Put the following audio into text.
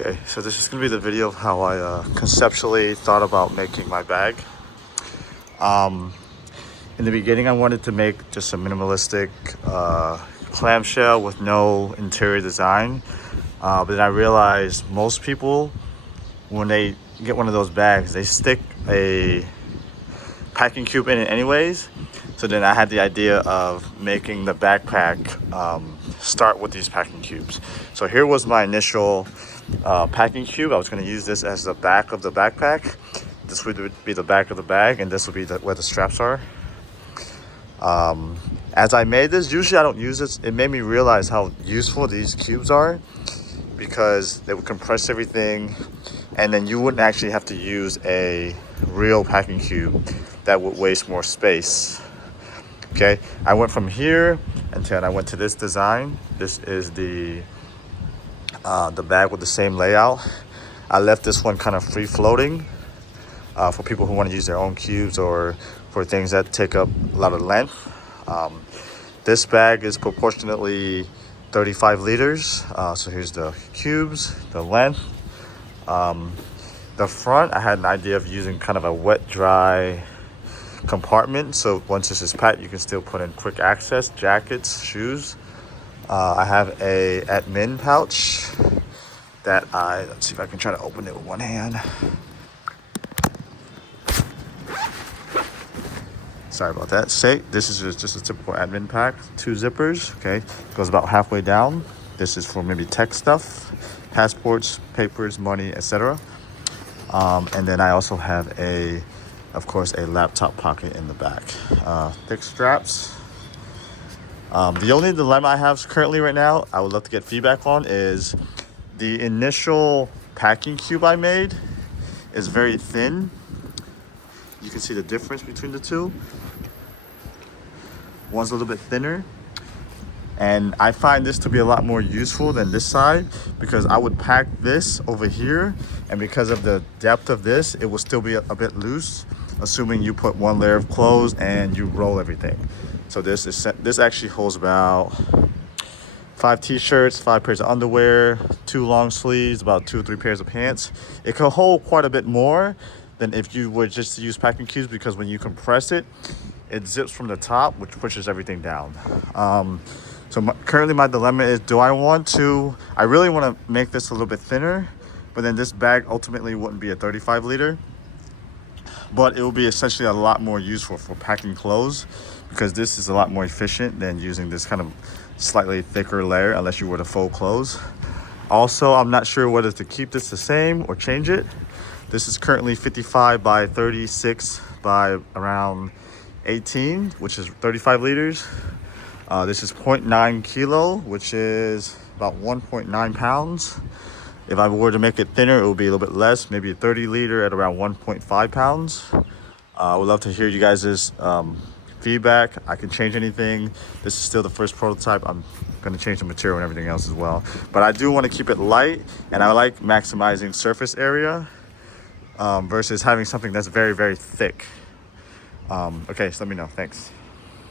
Okay, so this is gonna be the video of how I conceptually thought about making my bag. In the beginning, I wanted to make just a minimalistic clamshell with no interior design. But then I realized most people, when they get one of those bags, they stick a packing cube in it anyways. So then I had the idea of making the backpack start with these packing cubes. So here was my initial packing cube. I was going to use this as the back of the backpack. This would be the back of the bag, and this would be where the straps are. As I made this, usually I don't use this. It made me realize how useful these cubes are, because they would compress everything, and then you wouldn't actually have to use a real packing cube that would waste more space. Okay, I went from here until I went to this design. This is the bag with the same layout. I left this one kind of free floating for people who want to use their own cubes or for things that take up a lot of length. This bag is proportionately 35 liters. So here's the cubes, the length. The front, I had an idea of using kind of a wet dry compartment. So once this is packed, you can still put in quick access, jackets, shoes. I have a admin pouch that let's see if I can try to open it with one hand. Sorry about that. This is just a typical admin pack. 2 zippers, okay? Goes about halfway down. This is for maybe tech stuff, passports, papers, money, etc. And then I also have of course, a laptop pocket in the back. Thick straps. The only dilemma I have currently right now, I would love to get feedback on, is the initial packing cube I made is very thin. You can see the difference between the two. One's a little bit thinner. And I find this to be a lot more useful than this side, because I would pack this over here, and because of the depth of this, it will still be a bit loose, assuming you put one layer of clothes and you roll everything. So this actually holds about 5 t-shirts, 5 pairs of underwear, 2 long sleeves, about 2 or 3 pairs of pants. It could hold quite a bit more than if you were just to use packing cubes, because when you compress it, it zips from the top, which pushes everything down. Currently my dilemma is, I really want to make this a little bit thinner, but then this bag ultimately wouldn't be a 35 liter, but it will be essentially a lot more useful for packing clothes, because this is a lot more efficient than using this kind of slightly thicker layer, unless you were to fold clothes. Also, I'm not sure whether to keep this the same or change it. This is currently 55 by 36 by around 18, which is 35 liters. This is 0.9 kilo, which is about 1.9 pounds. If I were to make it thinner, it would be a little bit less, maybe a 30 liter at around 1.5 pounds. I would love to hear you guys' feedback. I can change anything. This is still the first prototype. I'm going to change the material and everything else as well. But I do want to keep it light, and I like maximizing surface area versus having something that's very, very thick. Okay, so let me know. Thanks.